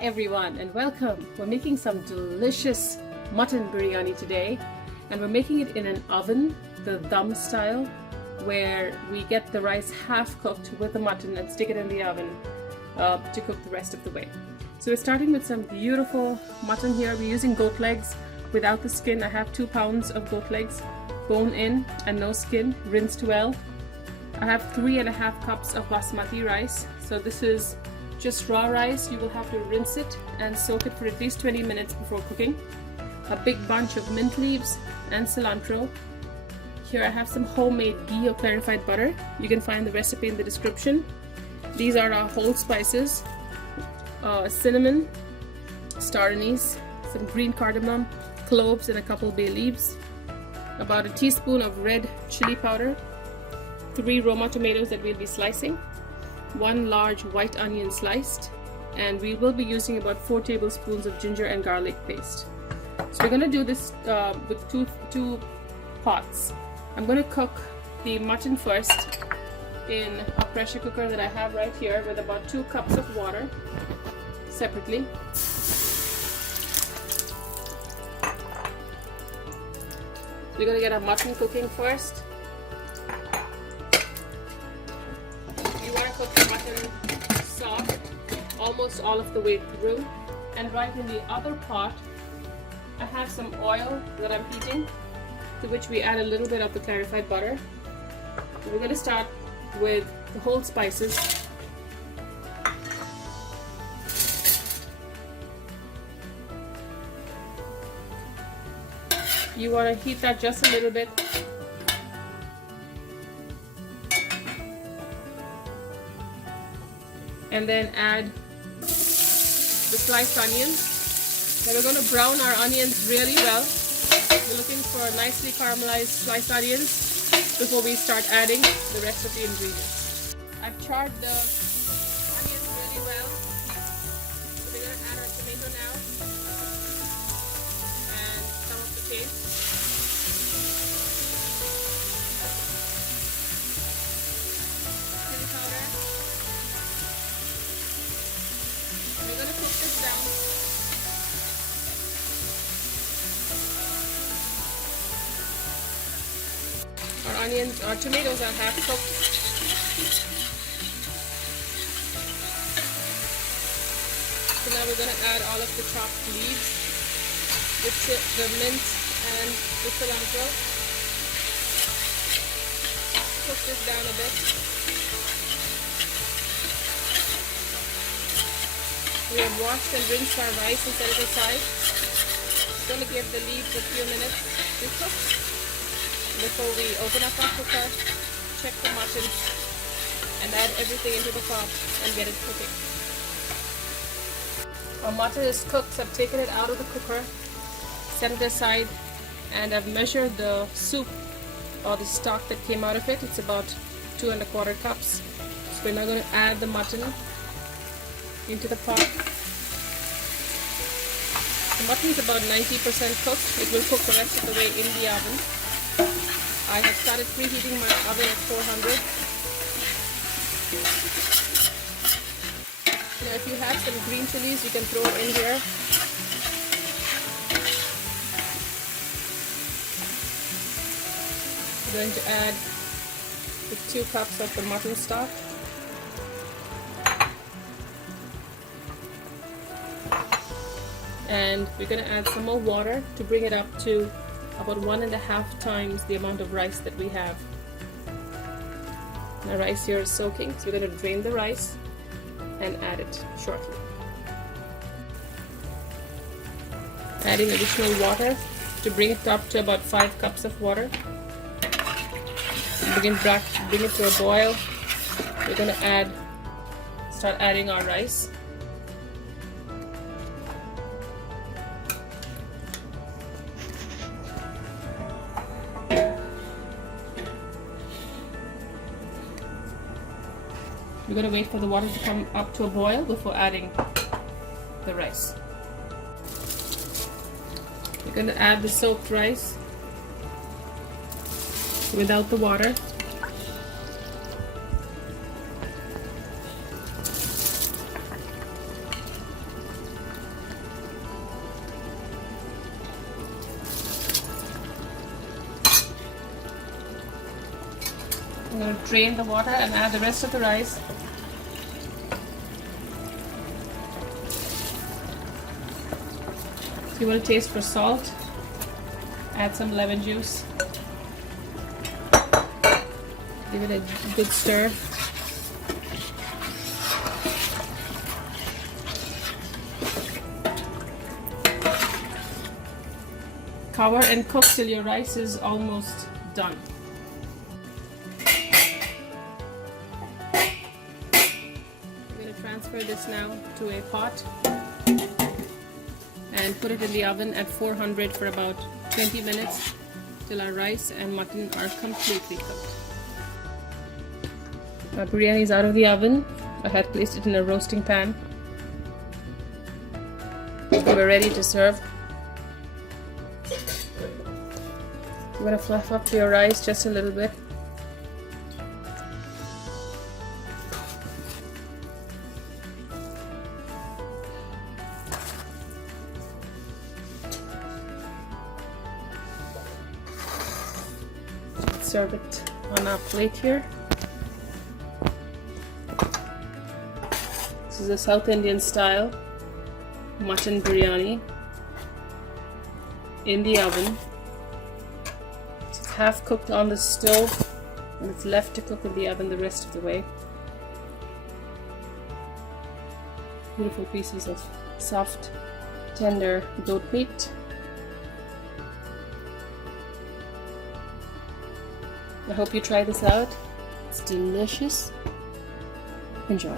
everyone and welcome. We're making some delicious mutton biryani today, and we're making it in an oven, the dum style, where we get the rice half cooked with the mutton and stick it in the oven to cook the rest of the way. So we're starting with some beautiful mutton here. We're using goat legs without the skin. I have 2 pounds of goat legs, bone in and no skin, rinsed well. I have 3.5 cups of basmati rice. So this is just raw rice. You will have to rinse it and soak it for at least 20 minutes before cooking. A big bunch of mint leaves and cilantro. Here I have some homemade ghee or clarified butter. You can find the recipe in the description. These are our whole spices. Cinnamon, star anise, some green cardamom, cloves and a couple bay leaves. About a teaspoon of red chili powder. 3 Roma tomatoes that we'll be slicing. 1 large white onion sliced, and we will be using about 4 tablespoons of ginger and garlic paste. So we're going to do this with two pots. I'm going to cook the mutton first in a pressure cooker that I have right here with about 2 cups of water separately. We're going to get our mutton cooking first. Cook the mutton soft almost all of the way through, and right in the other pot I have some oil that I'm heating, to which we add a little bit of the clarified butter. We're going to start with the whole spices. You want to heat that just a little bit. And then add the sliced onions. Now we're going to brown our onions really well. We're looking for nicely caramelized sliced onions before we start adding the rest of the ingredients. I've charred the onions really well. So we're going to add our tomato now and some of the paste. Chili powder. We're going to cook this down. Our tomatoes are half cooked. So now we're going to add all of the chopped leaves, the mint and the cilantro. Cook this down a bit. We have washed and rinsed our rice and set it aside. We're going to give the leaves a few minutes to cook before we open up our cooker, check the mutton, and add everything into the pot and get it cooking. Our mutton is cooked, so I've taken it out of the cooker, set it aside, and I've measured the soup or the stock that came out of it. It's about 2¼ cups. So we're now going to add the mutton into the pot. The mutton is about 90% cooked. It will cook the rest of the way in the oven. I have started preheating my oven at 400. Now if you have some green chilies, you can throw it in here. I'm going to add the 2 cups of the mutton stock. And we're going to add some more water to bring it up to about 1.5 times the amount of rice that we have. The rice here is soaking, so we're going to drain the rice and add it shortly. Adding additional water to bring it up to about 5 cups of water. Bring it to a boil. We're going to start adding our rice. We're going to wait for the water to come up to a boil before adding the rice. We're going to add the soaked rice without the water. going to drain the water and add the rest of the rice. So you want to taste for salt. Add some lemon juice. Give it a good stir. Cover and cook till your rice is almost done. I'm going to transfer this now to a pot and put it in the oven at 400 for about 20 minutes till our rice and mutton are completely cooked. Our biryani is out of the oven. I had placed it in a roasting pan. We're ready to serve. You want to fluff up your rice just a little bit. Serve it on our plate here. This is a South Indian style mutton biryani in the oven. It's half cooked on the stove and it's left to cook in the oven the rest of the way. Beautiful pieces of soft, tender goat meat. I hope you try this out. It's delicious. Enjoy.